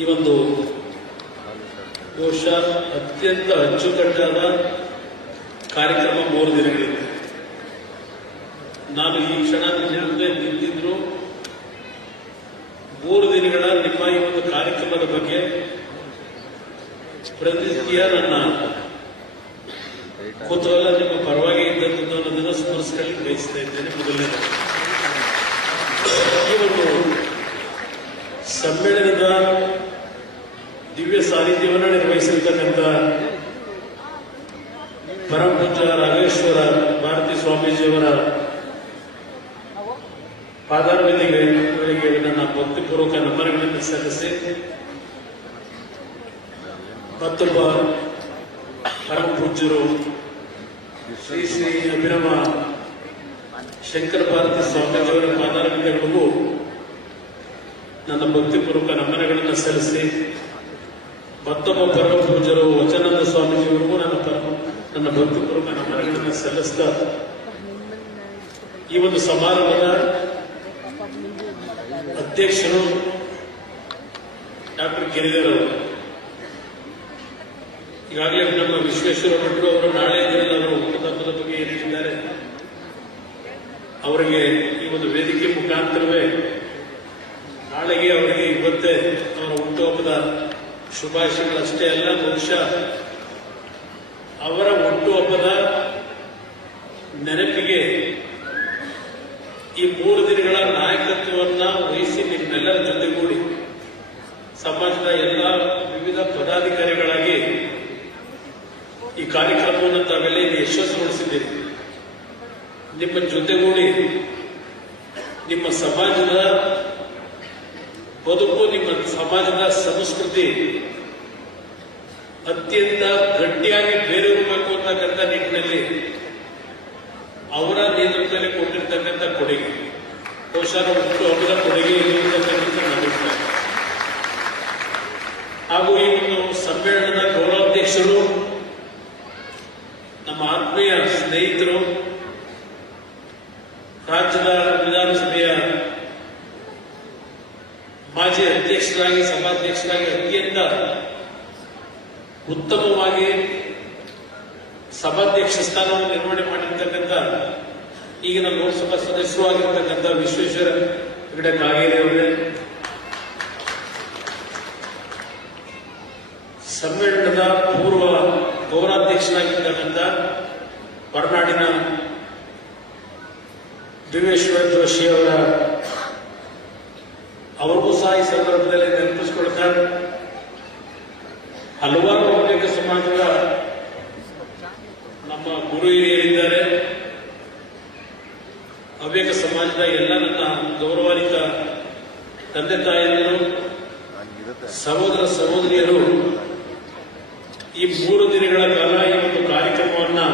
ಈ ಒಂದು ಬಹುಶಃ ಅತ್ಯಂತ ಅಚ್ಚುಕಟ್ಟಾದ ಕಾರ್ಯಕ್ರಮ 3 ದಿನಗಳಿದೆ. ನಾನು ಈ ಕ್ಷಣ ನಿಮ್ಮ ಮುಂದೆ ನಿಂತಿದ್ರು 3 ದಿನಗಳ ನಿಮ್ಮ ಈ ಒಂದು ಕಾರ್ಯಕ್ರಮದ ಬಗ್ಗೆ ಪ್ರತಿನಿತ್ಯ ನನ್ನ ಕುತೂಹಲ ನಿಮ್ಮ ಪರವಾಗಿ ಇದ್ದಂಥದ್ದು ಅನ್ನೋದನ್ನು ಸ್ಮರಿಸಿಕೊಳ್ಳಿ ಬಯಸ್ತಾ ಇದ್ದೇನೆ. ಮೊದಲನೇ ಈ ಒಂದು ಸಮ್ಮೇಳನದ ದಿವ್ಯ ಸಾನ್ನಿಧ್ಯವನ್ನು ನಿರ್ವಹಿಸಿರ್ತಕ್ಕಂಥ ಪರಮಪೂಜ್ಯ ರಾಘವೇಶ್ವರ ಭಾರತಿ ಸ್ವಾಮೀಜಿಯವರ ಪಾದಾರವಿಂದಗಳಿಗೆ ನನ್ನ ಭಕ್ತಿಪೂರ್ವಕ ನಮನಗಳನ್ನು ಸಲ್ಲಿಸಿ, ಮತ್ತೊಬ್ಬ ಪರಮಪೂಜ್ಯರು ಶ್ರೀ ಶ್ರೀ ಅಭಿನವ ಶಂಕರ ಭಾರತಿ ಸ್ವಾಮೀಜಿಯವರ ಪಾದಾರವಿಂದಗಳಿಗೂ ನನ್ನ ಭಕ್ತಿಪೂರ್ವಕ ನಮನಗಳನ್ನು ಸಲ್ಲಿಸಿ, ಮತ್ತೊಬ್ಬ ಪರಮ ಪೂಜ್ಯರು ವಚನಾನಂದ ಸ್ವಾಮೀಜಿಯವರಿಗೂ ನನ್ನ ಭಕ್ತಿಪೂರ್ವಕ ನಮನಗಳನ್ನು ಸಲ್ಲಿಸ್ತಾ ಈ ಒಂದು ಸಮಾರಂಭದ ಅಧ್ಯಕ್ಷರು ಡಾಕ್ಟರ್ ಗಿರಿಧರ್ ಅವರು, ಈಗಾಗಲೇ ನಮ್ಮ ವಿಶ್ವೇಶ್ವರ ಭಟ್ರು ಅವರು ನಾಳೆ ದಿನದ ಅವರ ಹುಟ್ಟುಹಬ್ಬದ ಬಗ್ಗೆ ಏನು ಹೇಳಿದ್ದಾರೆ ಅವರಿಗೆ ಈ ಒಂದು ವೇದಿಕೆ ಮುಖಾಂತರವೇ ನಾಳೆಗೆ ಅವರಿಗೆ ಇವತ್ತೇ ಅವರ ಹುಟ್ಟುಹಬ್ಬದ ಶುಭಾಶಯಗಳಷ್ಟೇ ಅಲ್ಲ, ಬಹುಶಃ ಅವರ ಹುಟ್ಟುಹಬ್ಬದ ನೆನಪಿಗೆ ಈ 3 ದಿನಗಳ ನಾಯಕತ್ವವನ್ನು ವಹಿಸಿ ನಿಮ್ಮೆಲ್ಲರ ಜೊತೆಗೂಡಿ ಸಮಾಜದ ಎಲ್ಲ ವಿವಿಧ ಪದಾಧಿಕಾರಿಗಳಾಗಿ ಈ ಕಾರ್ಯಕ್ರಮವನ್ನು ತಾವೆಲ್ಲ ಯಶಸ್ವಿಗೊಳಿಸಿದ್ದೀರಿ. ನಿಮ್ಮ ಜೊತೆಗೂಡಿ ನಿಮ್ಮ ಸಮಾಜದ ಬದುಕು, ನಿಮ್ಮ ಸಮಾಜದ ಸಂಸ್ಕೃತಿ ಅತ್ಯಂತ ಗಟ್ಟಿಯಾಗಿ ಬೇರೂರಬೇಕು ಅಂತಕ್ಕಂಥ ನಿಟ್ಟಿನಲ್ಲಿ ಅವರ ನೇತೃತ್ವದಲ್ಲಿ ಕೊಟ್ಟಿರ್ತಕ್ಕಂಥ ಕೊಡುಗೆ, ಬಹುಶಃ ಹುಟ್ಟುಹಬ್ಬದ ಕೊಡುಗೆ ಇರತಕ್ಕಂಥ ನನ್ನ ಹಾಗೂ ಈ ಒಂದು ಸಮ್ಮೇಳನದ ಗೌರವಾಧ್ಯಕ್ಷರು, ನಮ್ಮ ಆತ್ಮೀಯ ಸ್ನೇಹಿತರು, ರಾಜ್ಯದ ವಿಧಾನಸಭೆಯ ಮಾಜಿ ಅಧ್ಯಕ್ಷರಾಗಿ, ಸಭಾಧ್ಯಕ್ಷರಾಗಿ ಅತ್ಯಂತ ಉತ್ತಮವಾಗಿ ಸಭಾಧ್ಯಕ್ಷ ಸ್ಥಾನವನ್ನು ನಿರ್ವಹಣೆ ಮಾಡಿರ್ತಕ್ಕಂಥ ಈಗಿನ ಲೋಕಸಭಾ ಸದಸ್ಯರು ಆಗಿರ್ತಕ್ಕಂಥ ವಿಶ್ವೇಶ್ವರ ಹೆಗಡೆ ಕಾಗೇರಿ ಅವರೇ, ಸಮ್ಮೇಳನದ ಪೂರ್ವ ಗೌರವಾಧ್ಯಕ್ಷರಾಗಿರ್ತಕ್ಕಂಥ ಹೊರನಾಡಿನ ದಿವೇಶ್ವರ ಜೋಶಿ ಅವರಿಗೂ ಸಹ ಈ ಸಂದರ್ಭದಲ್ಲಿ ನೆನಪಿಸಿಕೊಳ್ತಾ, ಹಲವಾರು ಅನೇಕ ಸಮಾಜದ ನಮ್ಮ ಗುರು ಹಿರಿಯರಿದ್ದಾರೆ. ಅನೇಕ ಸಮಾಜದ ಎಲ್ಲ ನನ್ನ ಗೌರವಾನ್ವಿತ ತಂದೆ ತಾಯಿಯರು, ಸಹೋದರ ಸಹೋದರಿಯರು ಈ 3 ದಿನಗಳ ಕಾಲ ಈ ಒಂದು ಕಾರ್ಯಕ್ರಮವನ್ನು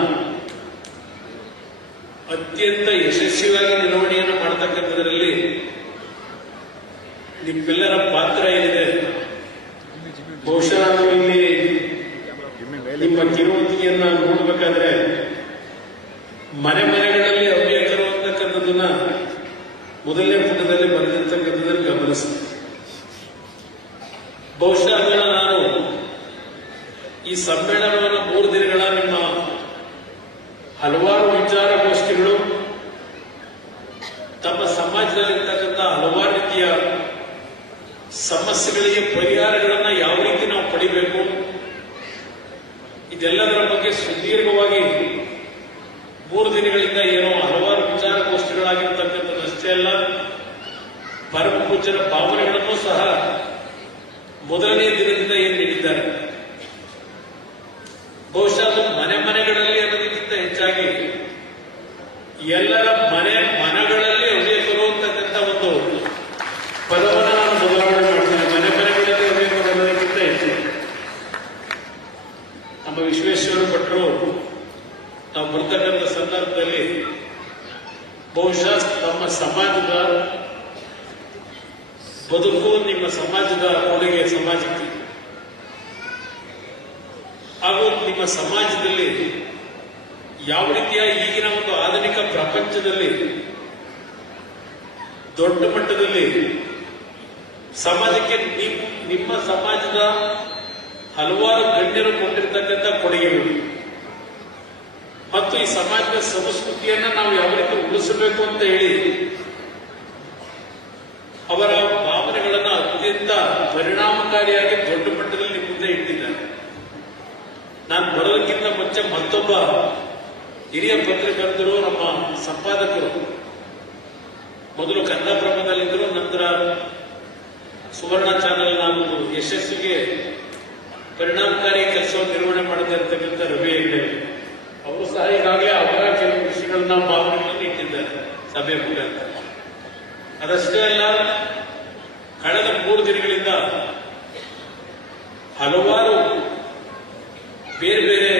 ಅತ್ಯಂತ ಯಶಸ್ವಿಯಾಗಿ ನಿರ್ವಹಣೆಯನ್ನು ಮಾಡತಕ್ಕಂಥದ್ರಲ್ಲಿ ನಿಮ್ಮೆಲ್ಲರ ಪಾತ್ರ ಏನಿದೆ. ಬಹುಶಃ ನಾವು ಇಲ್ಲಿ ನಿಮ್ಮ ಕಿರುವಂತಿಗೆಯನ್ನ ನೋಡಬೇಕಾದ್ರೆ ಮನೆ ಮನೆಗಳಲ್ಲಿ ಅವ್ಯಕ್ತರು ಅಂತಕ್ಕಂಥದ್ದನ್ನ ಮೊದಲನೇ ಪುಟದಲ್ಲಿ ಬರೆದಿರ್ತಕ್ಕಂಥದ್ದನ್ನು ಗಮನಿಸ್ತೀನಿ. ಬಹುಶಃ ಅದನ್ನ ನಾನು ಈ ಸಮ್ಮೇಳನವನ್ನು 3 ದಿನಗಳ ನಿಮ್ಮ ಹಲವಾರು ವಿಚಾರಗೋಷ್ಠಿಗಳು, ತಮ್ಮ ಸಮಾಜದಲ್ಲಿರ್ತಕ್ಕಂಥ ಹಲವಾರು ರೀತಿಯ ಸಮಸ್ಯೆಗಳಿಗೆ ಪರಿಹಾರಗಳನ್ನು ಯಾವ ರೀತಿ ನಾವು ಪಡಿಬೇಕು, ಇದೆಲ್ಲದರ ಬಗ್ಗೆ ಸುದೀರ್ಘವಾಗಿ 3 ದಿನಗಳಿಂದ ಏನೋ ಹಲವಾರು ವಿಚಾರಗೋಷ್ಠಿಗಳಾಗಿರ್ತಕ್ಕಂಥದ್ದಷ್ಟೇ ಅಲ್ಲ, ಪರಮ ಪೂಜ್ಯರ ಭಾವನೆಗಳನ್ನು ಸಹ ಮೊದಲನೇ ದಿನದಿಂದ ಏನು ನೀಡಿದ್ದಾರೆ. ಬಹುಶಃ ಅದು ಮನೆ ಮನೆಗಳಲ್ಲಿ ಅನ್ನೋದಕ್ಕಿಂತ ಹೆಚ್ಚಾಗಿ ಎಲ್ಲರ ಮನಗಳಲ್ಲಿ ಉಳಿಯಕರು ಅಂತಕ್ಕಂಥ ಒಂದು ಪದವನ್ನು ನಾನು ಬದಲಾವಣೆ ಮಾಡ್ತೇನೆ. ಮನೆ ಮನೆಗಳಲ್ಲಿ ಉಳಿಯಕರು ಅನ್ನೋದಕ್ಕಿಂತ ಹೆಚ್ಚು ನಮ್ಮ ವಿಶ್ವೇಶ್ವರ ಭಟ್ರು ನಾವು ಬರ್ತಕ್ಕಂಥ ಸಂದರ್ಭದಲ್ಲಿ ಬಹುಶಃ ನಮ್ಮ ಸಮಾಜದ ಬದುಕು, ನಿಮ್ಮ ಸಮಾಜದ ಕೊಡುಗೆ ಸಮಾಜಕ್ಕೆ ಹಾಗೂ ನಿಮ್ಮ ಸಮಾಜದಲ್ಲಿ ಯಾವ ರೀತಿಯ ಈಗಿನ ಒಂದು ಆಧುನಿಕ ಪ್ರಪಂಚದಲ್ಲಿ ದೊಡ್ಡ ಮಟ್ಟದಲ್ಲಿ ಸಮಾಜಕ್ಕೆ ನಿಮ್ಮ ಸಮಾಜದ ಹಲವಾರು ಗಣ್ಯರು ಕೊಟ್ಟಿರ್ತಕ್ಕಂಥ ಕೊಡುಗೆಗಳು ಮತ್ತು ಈ ಸಮಾಜದ ಸಂಸ್ಕೃತಿಯನ್ನ ನಾವು ಯಾವ ರೀತಿ ಉಳಿಸಬೇಕು ಅಂತ ಹೇಳಿ ಅವರ ಭಾವನೆಗಳನ್ನು ಅತ್ಯಂತ ಪರಿಣಾಮಕಾರಿಯಾಗಿ ದೊಡ್ಡ ಮಟ್ಟದಲ್ಲಿ ಮುಂದೆ ಇಟ್ಟಿದ್ದಾರೆ. ನಾನು ಬರೋದಕ್ಕಿಂತ ಮುಂಚೆ ಮತ್ತೊಬ್ಬ ಹಿರಿಯ ಪತ್ರಕರ್ತರು, ನಮ್ಮ ಸಂಪಾದಕರು, ಮೊದಲು ಕನ್ನಡಪ್ರಭದಲ್ಲಿದ್ದರು, ನಂತರ ಸುವರ್ಣ ಚಾನೆಲ್ ನಾನು ಯಶಸ್ವಿಗೆ ಪರಿಣಾಮಕಾರಿ ಕೆಲಸವನ್ನು ನಿರ್ವಹಣೆ ಮಾಡದೇ ಇರತಕ್ಕಂಥ ರವಿ ಹೆಗ್ಡೆ ಅವರು ಸಹ ಈಗಾಗಲೇ ಅವರ ಕೆಲವು ವಿಷಯಗಳನ್ನ ಭಾವನೆಗಳನ್ನು ಇಟ್ಟಿದ್ದಾರೆ ಸಭೆ ಮುಖಾಂತರ. ಅದಷ್ಟೇ ಅಲ್ಲ, ಕಳೆದ 3 ದಿನಗಳಿಂದ ಹಲವಾರು ಬೇರೆ ಬೇರೆ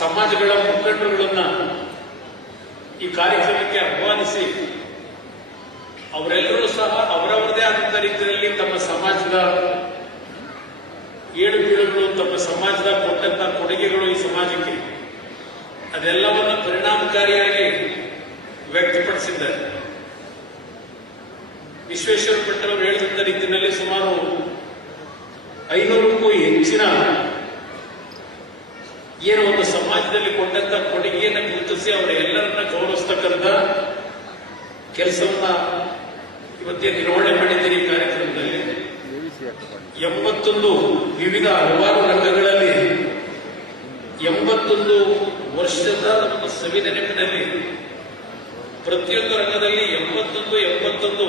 ಸಮಾಜಗಳ ಮುಖಂಡರುಗಳನ್ನ ಈ ಕಾರ್ಯಕ್ರಮಕ್ಕೆ ಆಹ್ವಾನಿಸಿ ಅವರೆಲ್ಲರೂ ಸಹ ಅವರವರದೇ ಆದಂಥ ರೀತಿಯಲ್ಲಿ ತಮ್ಮ ಸಮಾಜದ ಏಳು ಬೀಳುಗಳು, ತಮ್ಮ ಸಮಾಜದ ಕೊಟ್ಟಂತ ಕೊಡುಗೆಗಳು ಈ ಸಮಾಜಕ್ಕೆ ಅದೆಲ್ಲವನ್ನು ಪರಿಣಾಮಕಾರಿಯಾಗಿ ವ್ಯಕ್ತಪಡಿಸಿದ್ದಾರೆ. ವಿಶ್ವೇಶ್ವರ ಭಟ್ಟರು ಹೇಳಿದಂಥ ರೀತಿಯಲ್ಲಿ ಸುಮಾರು 500ಕ್ಕೂ ಹೆಚ್ಚಿನ ಏನು ಒಂದು ಸಮಾಜದಲ್ಲಿ ಕೊಟ್ಟಂತ ಕೊಡುಗೆಯನ್ನು ಗುರುತಿಸಿ ಅವರೆಲ್ಲರನ್ನ ಗೌರವಿಸ್ತಕ್ಕಂಥ ಕೆಲಸವನ್ನ ಇವತ್ತೇ ನಿರ್ವಹಣೆ ಮಾಡಿದ್ದೀರಿ. ಈ ಕಾರ್ಯಕ್ರಮದಲ್ಲಿ 81 ವಿವಿಧ ಹಲವಾರು ರಂಗಗಳಲ್ಲಿ 81 ವರ್ಷದ ನಮ್ಮ ಸವಿ ನೆನಪಿನಲ್ಲಿ ಪ್ರತಿಯೊಂದು ರಂಗದಲ್ಲಿ 81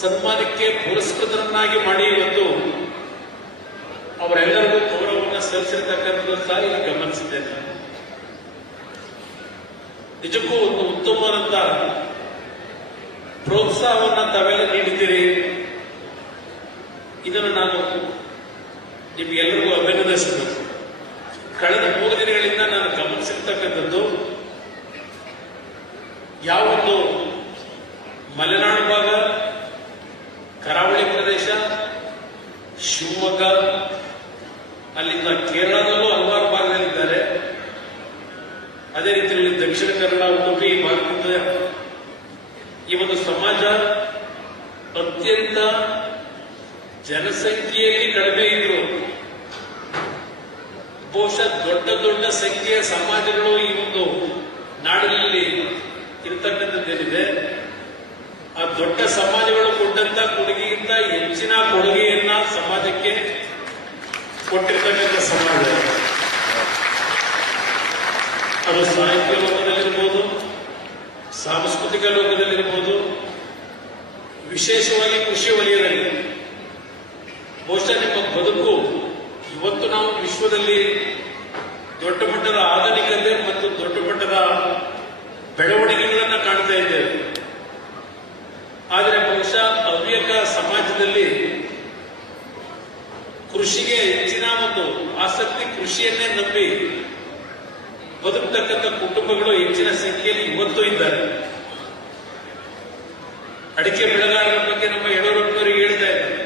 ಸನ್ಮಾನಕ್ಕೆ ಪುರಸ್ಕೃತರನ್ನಾಗಿ ಮಾಡಿ ಇವತ್ತು ಅವರೆಲ್ಲರಿಗೂ ಗೌರವವನ್ನು ಸಲ್ಲಿಸಿರ್ತಕ್ಕಂಥದ್ದು ಸಹ ಇಲ್ಲಿ ಗಮನಿಸಿದ್ದೇನೆ. ನಿಜಕ್ಕೂ ಒಂದು ಉತ್ತಮವಾದಂತ ಪ್ರೋತ್ಸಾಹವನ್ನು ತಾವೆಲ್ಲ ನೀಡಿದ್ದೀರಿ. ಇದನ್ನು ನಾನು ನಿಮ್ಗೆಲ್ಲರಿಗೂ ಅಭಿನಂದಿಸಬೇಕು. ಕಳೆದ 3 ದಿನಗಳಿಂದ ನಾನು ಗಮನಿಸಿರ್ತಕ್ಕಂಥದ್ದು ಯಾವೊಂದು ಮಲೆನಾಡು ಭಾಗ, ಕರಾವಳಿ ಪ್ರದೇಶ, ಶಿವಮೊಗ್ಗ, ಅಲ್ಲಿಂದ ಕೇರಳದಲ್ಲೂ ಹಲವಾರು ಭಾಗದಲ್ಲಿದ್ದಾರೆ. ಅದೇ ರೀತಿಯಲ್ಲಿ ದಕ್ಷಿಣ ಕನ್ನಡ, ಉಡುಪಿ ಭಾಗದಿಂದ ಈ ಒಂದು ಸಮಾಜ ಅತ್ಯಂತ ಜನಸಂಖ್ಯೆಯಲ್ಲಿ ಕಡಿಮೆ ಇದ್ರು ಬಹುಶಃ ದೊಡ್ಡ ಸಂಖ್ಯೆಯ ಸಮಾಜಗಳು ಈ ಒಂದು ನಾಡಿನಲ್ಲಿ ಇರತಕ್ಕಂಥದ್ದೇನಿದೆ, ಆ ದೊಡ್ಡ ಸಮಾಜಗಳು ಕೊಟ್ಟಂತ ಕೊಡುಗೆಗಿಂತ ಹೆಚ್ಚಿನ ಕೊಡುಗೆಯನ್ನ ಸಮಾಜಕ್ಕೆ ಕೊಟ್ಟಿರ್ತಕ್ಕಂಥ ಸಮಾಜ. ಅದು ಸಾಹಿತ್ಯ ಲೋಕದಲ್ಲಿರ್ಬೋದು, ಸಾಂಸ್ಕೃತಿಕ ಲೋಕದಲ್ಲಿರ್ಬೋದು, ವಿಶೇಷವಾಗಿ ಕೃಷಿ ವಲಯದಲ್ಲಿ. ಬಹುಶಃ ನಿಮ್ಮ ಬದುಕು ಇವತ್ತು ನಾವು ವಿಶ್ವದಲ್ಲಿ ದೊಡ್ಡ ಮಟ್ಟದ ಆಧುನಿಕತೆ ಮತ್ತು ದೊಡ್ಡ ಮಟ್ಟದ ಬೆಳವಣಿಗೆಗಳನ್ನು ಕಾಣ್ತಾ ಇದ್ದೇವೆ. ಆದರೆ ಬಹುಶಃ ಹವ್ಯಕ ಸಮಾಜದಲ್ಲಿ ಕೃಷಿಗೆ ಹೆಚ್ಚಿನ ಒಂದು ಆಸಕ್ತಿ, ಕೃಷಿಯನ್ನೇ ನಂಬಿ ಬದುಕತಕ್ಕಂಥ ಕುಟುಂಬಗಳು ಹೆಚ್ಚಿನ ಸಂಖ್ಯೆಯಲ್ಲಿ ಇವತ್ತು ಇದ್ದಾರೆ. ಅಡಿಕೆ ಬೆಳೆಗಾರರ ಬಗ್ಗೆ ನಮ್ಮ ಯಡಿಯೂರಪ್ಪನವರಿಗೆ ಹೇಳ್ತಾ ಇದ್ದಾರೆ.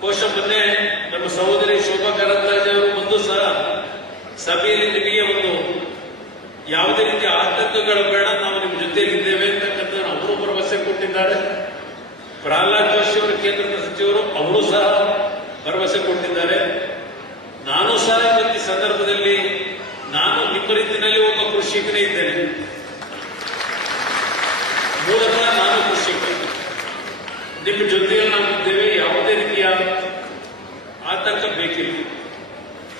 ಬಹುಶಃ ಮೊನ್ನೆ ನಮ್ಮ ಸಹೋದರಿ ಶೋಭಾ ಕರಂದ್ಲಾಜೆ ಅವರು ಮುಂದೆ ಸಹ ಸಭೆಯಲ್ಲಿ ನಿಮಗೆ ಒಂದು ಯಾವುದೇ ರೀತಿಯ ಆತಂಕಗಳು ಬೇಡ, ನಾವು ನಿಮ್ಮ ಜೊತೆಯಲ್ಲಿದ್ದೇವೆ ಅಂತಕ್ಕಂಥ ಅವರು ಭರವಸೆ ಕೊಟ್ಟಿದ್ದಾರೆ. ಪ್ರಹ್ಲಾದ್ ಜೋಶಿ ಅವರು ಕೇಂದ್ರದ ಸಚಿವರು, ಅವರು ಸಹ ಭರವಸೆ ಕೊಟ್ಟಿದ್ದಾರೆ. ನಾನು ಸಹ ಇವತ್ತು ಈ ಸಂದರ್ಭದಲ್ಲಿ ನಾನು ನಿಮ್ಮ ರೀತಿಯಲ್ಲಿ ಒಬ್ಬ ಕೃಷಿಕನೇ ಇದ್ದೇನೆ. ಮೂಲತಃ ನಾನು ಕೃಷಿಕ, ನಿಮ್ಮ ಜೊತೆಯಲ್ಲಿ ನಾವಿದ್ದೇವೆ. ಯಾವುದೇ ರೀತಿಯ ಆತಂಕ ಬೇಕಿಲ್ಲ.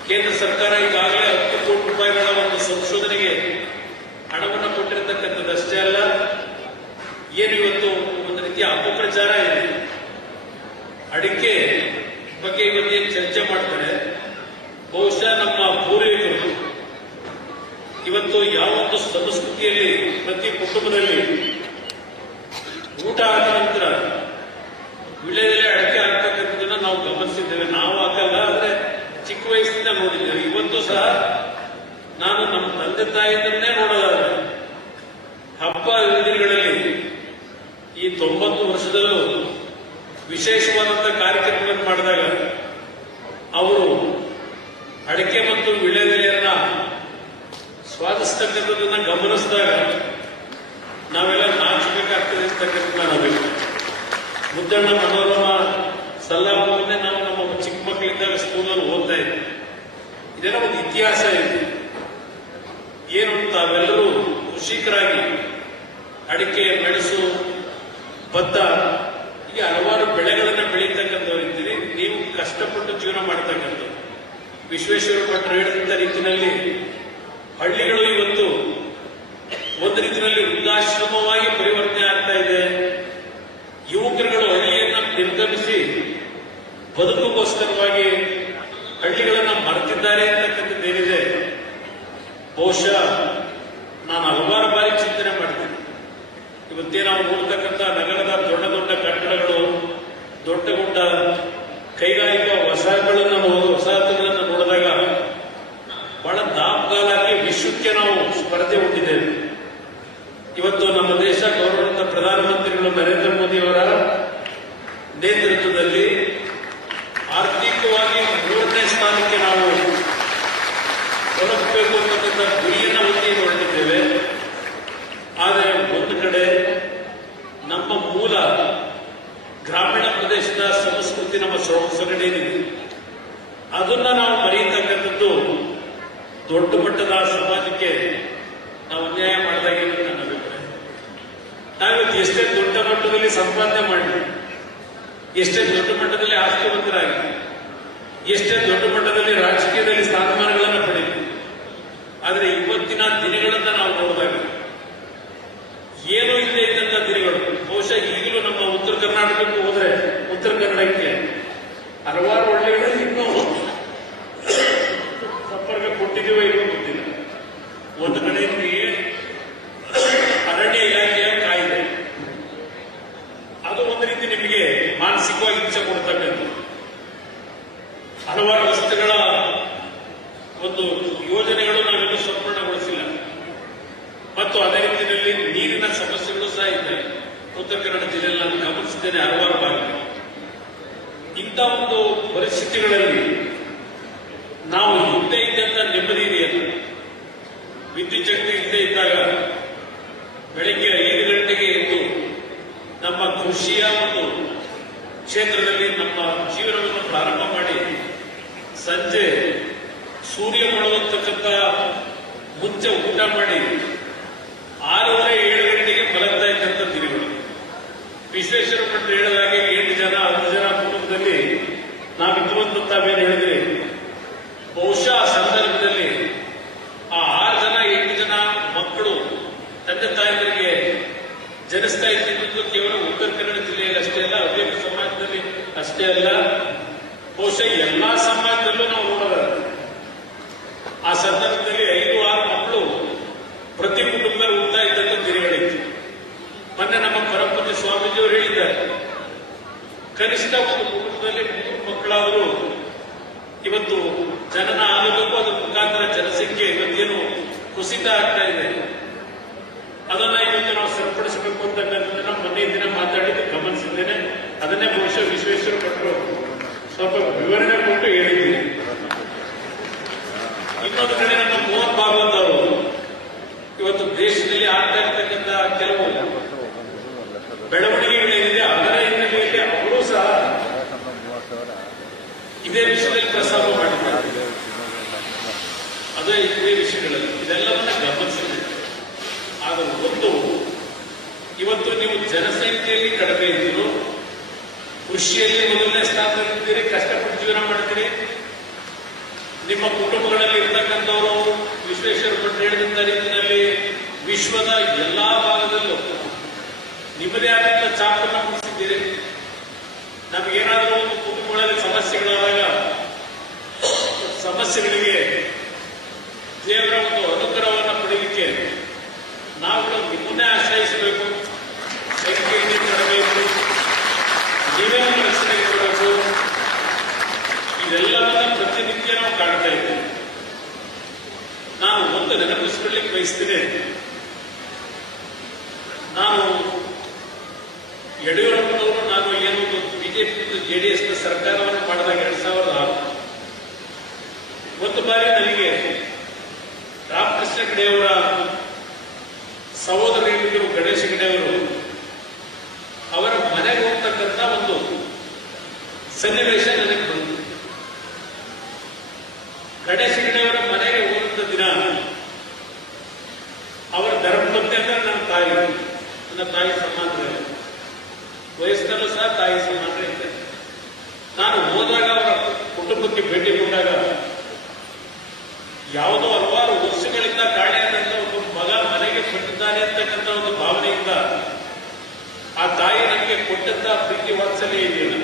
ಕೇಂದ್ರ ಸರ್ಕಾರ ಈಗಾಗಲೇ 10 ಕೋಟಿ ರೂಪಾಯಿಗಳ ಒಂದು ಸಂಶೋಧನೆಗೆ ಹಣವನ್ನು ಕೊಟ್ಟಿರತಕ್ಕಂಥದ್ದಷ್ಟೇ ಅಲ್ಲ, ಏನು ಇವತ್ತು ಒಂದು ರೀತಿಯ ಅಪಪ್ರಚಾರ ಇದೆ. ಅಡಿಕೆ ಬಗ್ಗೆ ಇವತ್ತೇ ಚರ್ಚೆ ಮಾಡ್ತಾರೆ. ಬಹುಶಃ ನಮ್ಮ ಪೂರ್ವಿಕರು ಇವತ್ತು ಯಾವೊಂದು ಸಂಸ್ಕೃತಿಯಲ್ಲಿ ಪ್ರತಿ ಕುಟುಂಬದಲ್ಲಿ ಊಟ ಆದ ನಂತರ ವಿಳೆದೆಲೆ ಅಡಿಕೆ ಹಾಕ್ತಕ್ಕಂಥದ್ದನ್ನ ನಾವು ಗಮನಿಸಿದ್ದೇವೆ. ನಾವು ಹಾಕಲ್ಲ, ಆದ್ರೆ ಚಿಕ್ಕ ವಯಸ್ಸಿಂದ ನೋಡಿದ್ದೇವೆ. ಇವತ್ತು ಸಹ ನಾನು ನಮ್ಮ ತಂದೆ ತಾಯಿಯನ್ನೇ ನೋಡೋದಾದ್ರೆ ಹಬ್ಬ ಹರಿದಿನಗಳಲ್ಲಿ ಈ 90 ವರ್ಷದಲ್ಲೂ ವಿಶೇಷವಾದಂಥ ಕಾರ್ಯಕ್ರಮಗಳನ್ನು ಮಾಡಿದಾಗ ಅವರು ಅಡಿಕೆ ಮತ್ತು ವಿಳೆದೆಲೆಯನ್ನ ಸ್ವಾದಿಸ್ತಕ್ಕಂಥದ್ದನ್ನ ಗಮನಿಸಿದಾಗ ನಾವೆಲ್ಲ ನಾಚಬೇಕಾಗ್ತದೆ ಅಂತಕ್ಕಂಥ ನಾನು ಮುದ್ದಣ್ಣ ಮನೋರಮ ಸಲ್ಲಾಪವನ್ನೇ ನಾವು ನಮ್ಮ ಚಿಕ್ಕ ಮಕ್ಕಳಿದ್ದಾಗ ಸ್ಕೂಲಲ್ಲಿ ಓದ್ತಾ ಇದ್ವಿ. ಇದೆಲ್ಲ ಒಂದು ಇತಿಹಾಸ ಇದೆ. ಏನು ತಾವೆಲ್ಲರೂ ಕೃಷಿಕರಾಗಿ ಅಡಿಕೆ, ಮೆಣಸು, ಭತ್ತ ಹೀಗೆ ಹಲವಾರು ಬೆಳೆಗಳನ್ನು ಬೆಳೀತಕ್ಕಂಥವ್ರಿದ್ದೀರಿ. ನೀವು ಕಷ್ಟಪಟ್ಟು ಜೀವನ ಮಾಡ್ತಕ್ಕಂಥದ್ದು. ವಿಶ್ವೇಶ್ವರ ಭಟ್ರು ಹೇಳಿದಂಥ ರೀತಿಯಲ್ಲಿ ಹಳ್ಳಿಗಳು ಇವತ್ತು ಒಂದು ರೀತಿಯಲ್ಲಿ ವೃದ್ಧಾಶ್ರಮವಾಗಿ ಪರಿವರ್ತನೆ ಆಗ್ತಾ ಇದೆ. ಯುವಕರುಗಳು ಹಳ್ಳಿಯನ್ನ ನಿರ್ಗಮಿಸಿ ಬದುಕುಗೋಸ್ಕರವಾಗಿ ಹಳ್ಳಿಗಳನ್ನ ಮರೆತಿದ್ದಾರೆ ಅಂತಕ್ಕಂಥದ್ದೇನಿದೆ, ಬಹುಶಃ ನಾನು ಹಲವಾರು ಬಾರಿ ಚಿಂತನೆ ಮಾಡ್ತೀನಿ. ಇವತ್ತೇ ನಾವು ನೋಡ್ತಕ್ಕಂಥ ನಗರದ ದೊಡ್ಡ ದೊಡ್ಡ ಕಟ್ಟಡಗಳು, ದೊಡ್ಡ ದೊಡ್ಡ ಕೈಗಾರಿಕಾ ವಸಾಹತುಗಳನ್ನು ನೋಡಿದಾಗ ಬಹಳ ದಾಪಗಾಲಾಗಿ ವಿಶ್ವಕ್ಕೆ ನಾವು ಸ್ಪರ್ಧೆ ಹೊಂದಿದ್ದೇವೆ. ಇವತ್ತು ನಮ್ಮ ದೇಶ ಗೌರವಾನ್ವಿತ ಪ್ರಧಾನಮಂತ್ರಿಗಳು ನರೇಂದ್ರ ಮೋದಿ ಅವರ ನೇತೃತ್ವದಲ್ಲಿ ಆರ್ಥಿಕವಾಗಿ 3ನೇ ಸ್ಥಾನಕ್ಕೆ ನಾವು ತಲುಪಬೇಕು ಅಂತಕ್ಕಂಥ ಗುರಿಯನ್ನು ಹೊಂದಿ ಹೊರಟಿದ್ದೇವೆ. ಆದರೆ ಒಂದು ಕಡೆ ನಮ್ಮ ಮೂಲ ಗ್ರಾಮೀಣ ಪ್ರದೇಶದ ಸಂಸ್ಕೃತಿ, ನಮ್ಮ ಸೊಗಡೇನಿದೆ, ಅದನ್ನ ನಾವು ಮರೆಯತಕ್ಕಂಥದ್ದು ದೊಡ್ಡ ಮಟ್ಟದ ಸಮಾಜಕ್ಕೆ ನಾವು ಅನ್ಯಾಯ ಮಾಡಿದಾಗ ನನ್ನ ಅಭಿಪ್ರಾಯ. ನಾವಿವತ್ತು ಎಷ್ಟೇ ದೊಡ್ಡ ಮಟ್ಟದಲ್ಲಿ ಸಂಪಾದನೆ ಮಾಡಿ, ಎಷ್ಟೇ ದೊಡ್ಡ ಮಟ್ಟದಲ್ಲಿ ಆಸ್ತಿವಂತರಾಗಿ, ಎಷ್ಟೇ ದೊಡ್ಡ ಮಟ್ಟದಲ್ಲಿ ರಾಜಕೀಯದಲ್ಲಿ ಸ್ಥಾನಮಾನಗಳನ್ನು ಪಡೆಯಿರಿ, ಆದರೆ ಇವತ್ತಿನ ದಿನಗಳನ್ನ ನಾವು ನೋಡಿದಾಗ ಏನೂ ಇಲ್ಲದೆ ಇದ್ದಂಥ ದಿನಗಳು. ಬಹುಶಃ ಈಗಲೂ ನಮ್ಮ ಉತ್ತರ ಕರ್ನಾಟಕಕ್ಕೆ ಹೋದ್ರೆ, ಉತ್ತರ ಕನ್ನಡಕ್ಕೆ ಹಲವಾರು ಹಳ್ಳಿಗಳು ಇನ್ನೂ ಸಂಪರ್ಕ ಕೊಟ್ಟಿದ್ದೀವೋ ಇಲ್ಲವೋ ಗೊತ್ತಿಲ್ಲ. ಒಂದು ಕಡೆಯಲ್ಲಿ ಅರಣ್ಯ ಇಲಾಖೆಯ ಕಾಯ್ದೆ, ಅದು ಒಂದು ರೀತಿ ನಿಮಗೆ ಮಾನಸಿಕವಾಗಿ ಹಿಂಸೆ ಕೊಡ್ತಕ್ಕಂಥದ್ದು. ಹಲವಾರು ರಸ್ತೆಗಳ ಒಂದು ಯೋಜನೆಗಳು ನಾವೆಲ್ಲೂ ಸಂಪೂರ್ಣಗೊಳಿಸಿಲ್ಲ. ಮತ್ತು ಅದೇ ರೀತಿಯಲ್ಲಿ ನೀರಿನ ಸಮಸ್ಯೆಗಳು ಸಹ ಇದೆ. ಉತ್ತರ ಕನ್ನಡ ಜಿಲ್ಲೆಯಲ್ಲಿ ನಾನು ಗಮನಿಸಿದ್ದೇನೆ ಹಲವಾರು ಬಾರಿ. ಇಂಥ ಒಂದು ಪರಿಸ್ಥಿತಿಗಳಲ್ಲಿ ನಾವು ಹಿಂದೆ ಇದ್ದಂಥ ನೆಮ್ಮದಿ ಇದೆಯಲ್ಲ, ವಿದ್ಯುತ್ ಶಕ್ತಿ ಇಲ್ಲದೆ ಇದ್ದಾಗ ಬೆಳಗ್ಗೆ 5 ಗಂಟೆಗೆ ಎದ್ದು ನಮ್ಮ ಕೃಷಿಯ ಒಂದು ಕ್ಷೇತ್ರದಲ್ಲಿ ನಮ್ಮ ಜೀವನವನ್ನು ಪ್ರಾರಂಭ ಮಾಡಿ ಸಂಜೆ ಸೂರ್ಯ ಮುಳುಗತಕ್ಕಂಥ ಮುಂಚೆ ಊಟ ಮಾಡಿ 6:30-7 ಗಂಟೆಗೆ ಮಲಗ್ತಾ ಇದ್ದಂಥ ದಿನಗಳು. ವಿಶ್ವೇಶ್ವರ ಭಟ್ರು ಹೇಳಿದಾಗೆ 8 ಜನ 10 ಜನ ಕುಟುಂಬದಲ್ಲಿ ನಾವಿದ್ದು ಅಂತ ತಾವೇನು ಹೇಳಿದ್ರಿ, ಬಹುಶಃ ಆ ಸಂದರ್ಭದಲ್ಲಿ ಆ 6 ಜನ 8 ಜನ ಮಕ್ಕಳು ತಂದೆ ತಾಯಿಗಳಿಗೆ ಜನಿಸ್ತಾ ಇದ್ದಿದ್ದು ಕೇವಲ ಉತ್ತರ ಕನ್ನಡ ಜಿಲ್ಲೆಯಲ್ಲಿ ಅಷ್ಟೇ ಅಲ್ಲ, ಹವ್ಯಕ ಸಮಾಜದಲ್ಲಿ ಅಷ್ಟೇ ಅಲ್ಲ, ಬಹುಶಃ ಎಲ್ಲಾ ಸಮಾಜದಲ್ಲೂ ನಾವು ನೋಡೋದಾದ್ರೆ ಆ ಸಂದರ್ಭದಲ್ಲಿ 5-6 ಮಕ್ಕಳು ಪ್ರತಿ ಕುಟುಂಬದಲ್ಲಿ ಹುಡ್ತಾ ಇದ್ದಂಥ ದಿನಗಳಿತ್ತು. ಮೊನ್ನೆ ನಮ್ಮ ಪರಮಪೂಜ್ಯ ಸ್ವಾಮೀಜಿಯವರು ಹೇಳಿದ್ದಾರೆ, ಕನಿಷ್ಠ ಒಂದು ಕುಟುಂಬದಲ್ಲಿ 3 ಮಕ್ಕಳಾದರೂ ಇವತ್ತು ಜನನ ಆಗಬೇಕು. ಅದರ ಮುಖಾಂತರ ಜನಸಂಖ್ಯೆ ಇವತ್ತೇನು ಕುಸಿತ ಆಗ್ತಾ ಇದೆ, ಅದನ್ನ ಇವತ್ತು ನಾವು ಸರಿಪಡಿಸಬೇಕು ಅಂತಕ್ಕಂಥದ್ದನ್ನ ಮೊನ್ನೆ ದಿನ ಮಾತಾಡಿದ್ದು ಗಮನಿಸಿದ್ದೇನೆ. ಅದನ್ನೇ ಬಹುಶಃ ವಿಶ್ವೇಶ್ವರ ಭಟ್ರು ಸ್ವಲ್ಪ ವಿವರಣೆ ಕೊಟ್ಟು ಹೇಳಿದ್ದೀನಿ. ಇನ್ನೊಂದು ಕಡೆ ನಮ್ಮ ಮೋಹನ್ ಭಾಗವತ್ ಅವರು ಇವತ್ತು ದೇಶದಲ್ಲಿ ಆಗ್ತಾ ಇರ್ತಕ್ಕಂಥ ಕೆಲವು ಬೆಳವಣಿಗೆಗಳೇನಿದೆ ಅದರ ಹಿನ್ನೆಲೆಯಲ್ಲಿ ಅವರು ಸಹ ಇದೇ ವಿಷಯದಲ್ಲಿ ಪ್ರಸ್ತಾಪ ಮಾಡಿದ್ದಾರೆ. ಅದೇ ಇದೇ ವಿಷಯಗಳಲ್ಲಿ ಇದೆಲ್ಲವನ್ನ ಗಮನಿಸಿದೆ. ಆದರೆ ಒಂದು ಇವತ್ತು ನೀವು ಜನಸಂಖ್ಯೆಯಲ್ಲಿ ಕಡಿಮೆ ಇದ್ದರು, ಕೃಷಿಯಲ್ಲಿ 1ನೇ ಸ್ಥಾನದಲ್ಲಿದ್ದೀರಿ, ಕಷ್ಟಪಟ್ಟು ಜೀವನ ಮಾಡ್ತೀರಿ. ನಿಮ್ಮ ಕುಟುಂಬಗಳಲ್ಲಿ ಇರ್ತಕ್ಕಂಥವರು ವಿಶ್ವೇಶ್ವರ ಭಟ್ರು ಹೇಳಿದಂಥ ರೀತಿಯಲ್ಲಿ ವಿಶ್ವದ ಎಲ್ಲಾ ಭಾಗದಲ್ಲೂ ನಿಮ್ಮದೇ ಆದಂಥ ಚಾಪನ್ನು ಮುಗಿಸಿದ್ದೀರಿ. ನಮಗೇನಾದರೂ ಒಂದು ಕುಟುಂಬಗಳಲ್ಲಿ ಸಮಸ್ಯೆಗಳಾದಾಗ ಸಮಸ್ಯೆಗಳಿಗೆ ದೇವರ ಒಂದು ಅನುಗ್ರಹವನ್ನು ಪಡೆಯಲಿಕ್ಕೆ ನಾವುಗಳು ನಿಮ್ಮನ್ನೇ ಆಶ್ರಯಿಸಬೇಕು. ಸಂಖ್ಯೆಯಲ್ಲಿ ತರಬೇಕು, ನೀವೇ ರಕ್ಷಣೆ ಕೊಡಬೇಕು. ಇದೆಲ್ಲವನ್ನ ಪ್ರತಿನಿತ್ಯ ನಾವು ಕಾಣ್ತಾ ಇದ್ದೇವೆ. ನಾನು ಒಂದು ನೆನಪಿಸ್ಕೊಳ್ಳಿಕ್ಕೆ ಬಯಸ್ತೇನೆ. ನಾನು ಯಡಿಯೂರಪ್ಪನವರು ನಾನು ಏನೊಂದು ಬಿಜೆಪಿ JDS ಸರ್ಕಾರವನ್ನು ಮಾಡಿದಾಗ 2006 ಒಂದು ಬಾರಿ ನನಗೆ ರಾಮಕೃಷ್ಣ ಹೆಗಡೆಯವರ ಸಹೋದರ ಗಣೇಶ ಹೆಗಡೆಯವರು ಅವರ ಮನೆಗೆ ಹೋಗ್ತಕ್ಕಂಥ ಸನ್ನಿವೇಶ ನನಗೆ ಬಂತು. ಗಣೇಶ ಹೆಗಡೆಯವರ ಮನೆಗೆ ಹೋದಂತ ದಿನ ಅವರ ಧರ್ಮಪತ್ನಿ ಅಂದ್ರೆ ನನ್ನ ತಾಯಿ ಸಮಾನ ವಯಸ್ಸಲ್ಲೂ ಸಹ ತಾಯಿ ಸಮಾನ ಇದ್ದಾರೆ. ನಾನು ಹೋದಾಗ ಅವರ ಕುಟುಂಬಕ್ಕೆ ಭೇಟಿ ಕೊಟ್ಟಾಗ ಯಾವುದೋ ಹಲವಾರು ವರ್ಷಗಳಿಂದ ಕಾಣೆಯಾದಂತ ಒಬ್ಬ ಮಗ ಮನೆಗೆ ಕೊಟ್ಟಿದ್ದಾನೆ ಅಂತಕ್ಕಂಥ ಒಂದು ಭಾವನೆಯಿಂದ ಆ ತಾಯಿ ನನಗೆ ಕೊಟ್ಟಂತ ಪ್ರೀತಿ ವಾತ್ಸಲ್ಯ ಇದೆಯಲ್ಲ,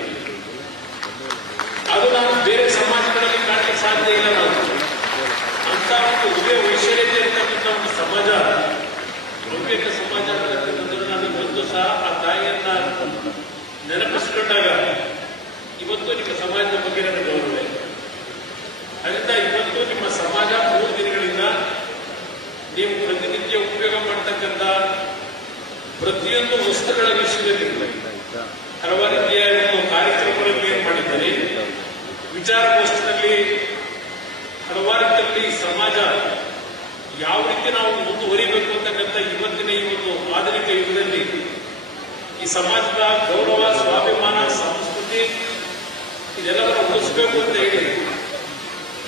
ಅದು ನಾನು ಬೇರೆ ಸಮಾಜಗಳಲ್ಲಿ ಕಾಣಲಿಕ್ಕೆ ಸಾಧ್ಯ ಇಲ್ಲ. ನಾವು ಅಂತ ಒಂದು ಉದಯ ವೈಶಾಲ್ಯತೆ ಇರ್ತಕ್ಕಂಥ ಒಂದು ಸಮಾಜ, ಲೌಕಿಕ ಸಮಾಜ ಅಂತಕ್ಕಂಥದ್ದು ನಾನು ಇವತ್ತು ಸಹ ಆ ತಾಯಿಯನ್ನ ನೆನಪಿಸ್ಕೊಂಡಾಗ ಇವತ್ತು ನಿಮ್ಮ ಸಮಾಜದ ಬಗ್ಗೆ ನನಗೆ ಗೌರವ ಇದೆ. ಅದರಿಂದ ಇವತ್ತು ನಿಮ್ಮ ಸಮಾಜ 3 ದಿನಗಳಿಂದ ನೀವು ಪ್ರತಿನಿತ್ಯ ಉಪಯೋಗ ಮಾಡತಕ್ಕಂಥ ಪ್ರತಿಯೊಂದು ವಸ್ತುಗಳ ವಿಷಯದಲ್ಲಿ ಹಲವಾರು ರೀತಿಯ ಕಾರ್ಯಕ್ರಮಗಳನ್ನು ಏನ್ ಮಾಡಿದ್ದಾರೆ, ವಿಚಾರಗೋಷ್ಠಿನಲ್ಲಿ ಹಲವಾರು ರೀತಿಯಲ್ಲಿ ಸಮಾಜ ಯಾವ ರೀತಿ ನಾವು ಮುಂದುವರಿಬೇಕು ಅಂತಕ್ಕಂಥ ಇವತ್ತಿನ ಈ ಒಂದು ಆಧುನಿಕ ಯುಗದಲ್ಲಿ ಈ ಸಮಾಜದ ಗೌರವ, ಸ್ವಾಭಿಮಾನ, ಸಂಸ್ಕೃತಿ ಇದೆಲ್ಲವನ್ನು ಉಳಿಸಬೇಕು ಅಂತ ಹೇಳಿ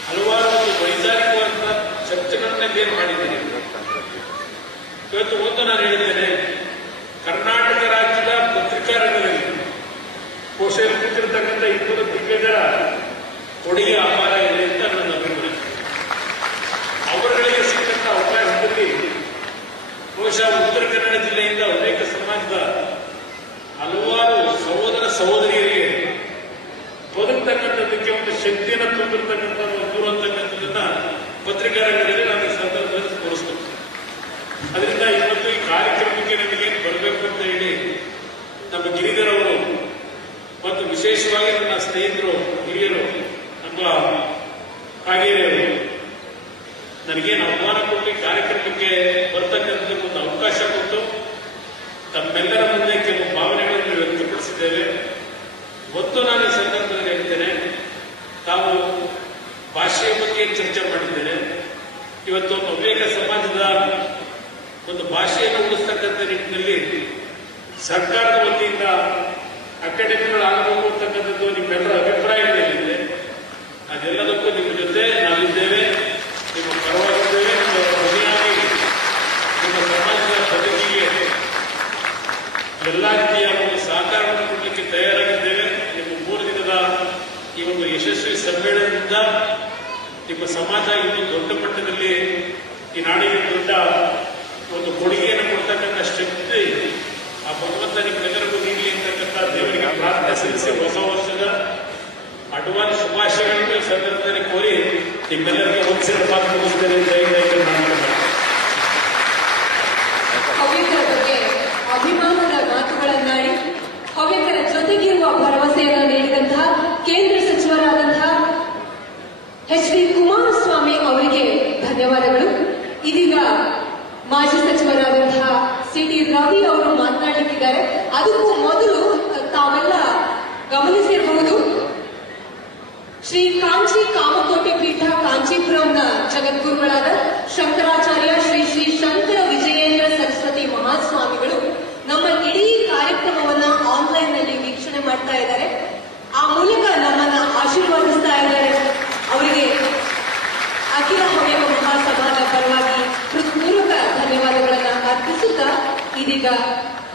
ಹಲವಾರು ಒಂದು ವೈಚಾರಿಕವಾದ ಚರ್ಚೆಗಳನ್ನ ಏನ್ ಮಾಡಿದ್ದೇನೆ. ಇವತ್ತು ಒಂದು ನಾನು ಹೇಳಿದ್ದೇನೆ, ಕರ್ನಾಟಕ ರಾಜ್ಯದ ಪತ್ರಿಕಾ ರಂಗದಲ್ಲಿ ಕೋಶದಲ್ಲಿ ಕೂತಿರ್ತಕ್ಕಂಥ 20 ದಿಗ್ಗಜರ ಕೊಡುಗೆ ಅಪಾರ ಇದೆ ಅಂತ ನನ್ನ ಅಭಿಪ್ರಾಯ. ಅವರುಗಳಿಗೆ ಸಿಕ್ಕಂತ ಅವಕಾಶದಲ್ಲಿ ಬಹುಶಃ ಉತ್ತರ ಕನ್ನಡ ಜಿಲ್ಲೆಯಿಂದ ಅನೇಕ ಸಮಾಜದ ಹಲವಾರು ಸಹೋದರ ಸಹೋದರಿಯರಿಗೆ ಬದುಕ್ತಕ್ಕಂಥದ್ದಕ್ಕೆ ಒಂದು ಶಕ್ತಿಯನ್ನು ತುಂಬಿರ್ತಕ್ಕಂಥ ದೂರ ಅಂತಕ್ಕಂಥದ್ದನ್ನ ಪತ್ರಿಕಾ ರಂಗದಲ್ಲಿ ನಾನು ಈ ಸಂದರ್ಭದಲ್ಲಿ ತೋರಿಸ್ತೇನೆ. ಅದರಿಂದ ಇವತ್ತು ಈ ಕಾರ್ಯಕ್ರಮಕ್ಕೆ ನಮಗೇನು ಬರಬೇಕು ಅಂತ ಹೇಳಿ ನಮ್ಮ ಗಿರಿಧರ್ ಅವರು ಮತ್ತು ವಿಶೇಷವಾಗಿ ನನ್ನ ಸ್ನೇಹಿತರು ಹಿರಿಯರು ನಮ್ಮ ಕಾಗೇರಿಯವರು ನನಗೇನು ಆಹ್ವಾನ ಕೊಟ್ಟು ಕಾರ್ಯಕ್ರಮಕ್ಕೆ ಬರ್ತಕ್ಕಂಥದ್ದಕ್ಕೆ ಒಂದು ಅವಕಾಶ ಕೊಟ್ಟು ತಮ್ಮೆಲ್ಲರ ಮುಂದೆ ಕೆಲವು ಭಾವನೆಗಳನ್ನು ವ್ಯಕ್ತಪಡಿಸಿದ್ದೇವೆ. ಮತ್ತು ನಾನು ಈ ಸಂದರ್ಭದಲ್ಲಿ ಹೇಳ್ತೇನೆ, ತಾವು ಭಾಷೆಯ ಬಗ್ಗೆ ಚರ್ಚೆ ಮಾಡಿದ್ದೇನೆ. ಇವತ್ತು ಹವ್ಯಕ ಸಮಾಜದ ಒಂದು ಭಾಷೆಯನ್ನು ಉಳಿಸ್ತಕ್ಕಂಥ ನಿಟ್ಟಿನಲ್ಲಿ ಸರ್ಕಾರದ ವತಿಯಿಂದ ಅಕಾಡೆಮಿಗಳಾಗಬೇಕು ಅಂತಕ್ಕಂಥದ್ದು ನಿಮ್ಮೆಲ್ಲರ ಅಭಿಪ್ರಾಯಗಳೇನಿದೆ, ಅದೆಲ್ಲದಕ್ಕೂ ನಿಮ್ಮ ಜೊತೆ ನಾವಿದ್ದೇವೆ, ನಿಮ್ಮ ಪರವಾಗಿದ್ದೇವೆ. ನಿಮ್ಮ ಧ್ವನಿಯಾಗಿ ನಿಮ್ಮ ಸಮಾಜದ ಬದುಕಿಗೆ ಎಲ್ಲ ರೀತಿಯ ಒಂದು ಸಹಕಾರವನ್ನು ಕೊಡಲಿಕ್ಕೆ ತಯಾರಾಗಿದ್ದೇವೆ. ನಿಮ್ಮ 3 ದಿನದ ಈ ಒಂದು ಯಶಸ್ವಿ ಸಮ್ಮೇಳನದಿಂದ ನಿಮ್ಮ ಸಮಾಜ ಇನ್ನೂ ದೊಡ್ಡ ಮಟ್ಟದಲ್ಲಿ ಈ ನಾಡಿಗೆ ದೊಡ್ಡ ಒಂದು ಕೊಡುಗೆಯನ್ನು ಕೊಡ್ತಕ್ಕಂಥ ಶಕ್ತಿ ಆ ಭಗವಂತ ನಿಮ್ಮೆಲ್ಲರಿಗೂ ನೀಡಲಿ ಅಂತಕ್ಕಂಥ ದೇವರಿಗೆ ಪ್ರಾರ್ಥನೆ ಸಲ್ಲಿಸಿ ಹೊಸ ವರ್ಷದ ಅಡ್ವಾನ್ಸ್ ಶುಭಾಶಯಗಳನ್ನು ಈ ಸಂದರ್ಭದಲ್ಲಿ ಕೋರಿ ನಿಮ್ಮೆಲ್ಲರಿಗೆ ಹೊಂದಿಸಿದ ಪಾತ್ರ ಮುಗಿಸ್ತೇನೆ. ಜೈ ಜೈ ಕರ್ನಾಟಕ. ಹವ್ಯಕರ ಬಗ್ಗೆ ಅಭಿಮಾನದ ಮಾತುಗಳನ್ನಾಡಿ ಹವ್ಯಕರ ಜೊತೆಗಿರುವ ಭರವಸೆಯನ್ನು ನೀಡಿದಂತಹ ಕೇಂದ್ರ ಸಚಿವರಾದಂತಹ ಎಚ್.ಡಿ. ಕುಮಾರಸ್ವಾಮಿ ಅವರಿಗೆ ಧನ್ಯವಾದಗಳು. ಇದೀಗ ಮಾಜಿ ಸಚಿವರಾದಂತಹ ಸಿ.ಟಿ. ರವಿ ಅವರು ಮಾತನಾಡಲಿಕ್ಕಿದ್ದಾರೆ. ಅದಕ್ಕೂ ಮೊದಲು ತಾವೆಲ್ಲ ಗಮನಿಸಿರಬಹುದು, ಶ್ರೀ ಕಾಂಚಿ ಕಾಮಕೋಟಿ ಪೀಠ ಕಾಂಚೀಪುರಂನ ಜಗದ್ಗುರುಗಳಾದ ಶಂಕರಾಚಾರ್ಯ ಶ್ರೀ ಶ್ರೀ ಶಂಕರ ವಿಜಯೇಂದ್ರ ಸರಸ್ವತಿ ಮಹಾಸ್ವಾಮಿಗಳು ನಮ್ಮ ಇಡೀ ಕಾರ್ಯಕ್ರಮವನ್ನ ಆನ್ಲೈನ್ ನಲ್ಲಿ ವೀಕ್ಷಣೆ ಮಾಡ್ತಾ ಇದ್ದಾರೆ. ಆ ಮೂಲಕ ನಮ್ಮನ್ನ ಆಶೀರ್ವಾದಿಸ್ತಾ ಇದ್ದಾರೆ. ಅವರಿಗೆ ಅಖಿಲ ಹವ್ಯಕ ಮಹಾಸಭಾದ ಪರವಾಗಿ ಹೃತ್ಪೂರ್ವಕ ಧನ್ಯವಾದಗಳನ್ನು ಅರ್ಪಿಸುತ್ತಾ ಇದೀಗ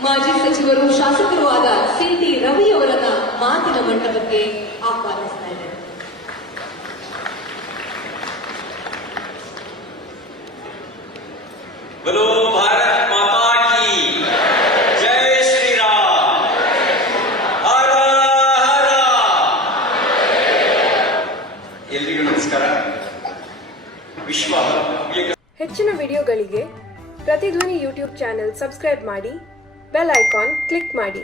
ಮಾಜಿ ಸಚಿವರು ಶಾಸಕರು ಆದ ಸಿ.ಟಿ. ರವಿ ಅವರನ್ನ ಮಾತಿನ ಮಂಟಪಕ್ಕೆ ಆಹ್ವಾನಿಸ್ತಾ ಇದ್ದಾರೆ. बोलो भारत माता की जय श्री राम, हर हर. ಎಲ್ರಿಗೂ ನಮಸ್ಕಾರ. ವಿಶ್ವ ಹೆಚ್ಚಿನ ವಿಡಿಯೋಗಳಿಗೆ ಪ್ರತಿಧ್ವನಿ ಯೂಟ್ಯೂಬ್ ಚಾನೆಲ್ ಸಬ್ಸ್ಕ್ರೈಬ್ ಮಾಡಿ, ಬೆಲ್ ಐಕಾನ್ ಕ್ಲಿಕ್ ಮಾಡಿ.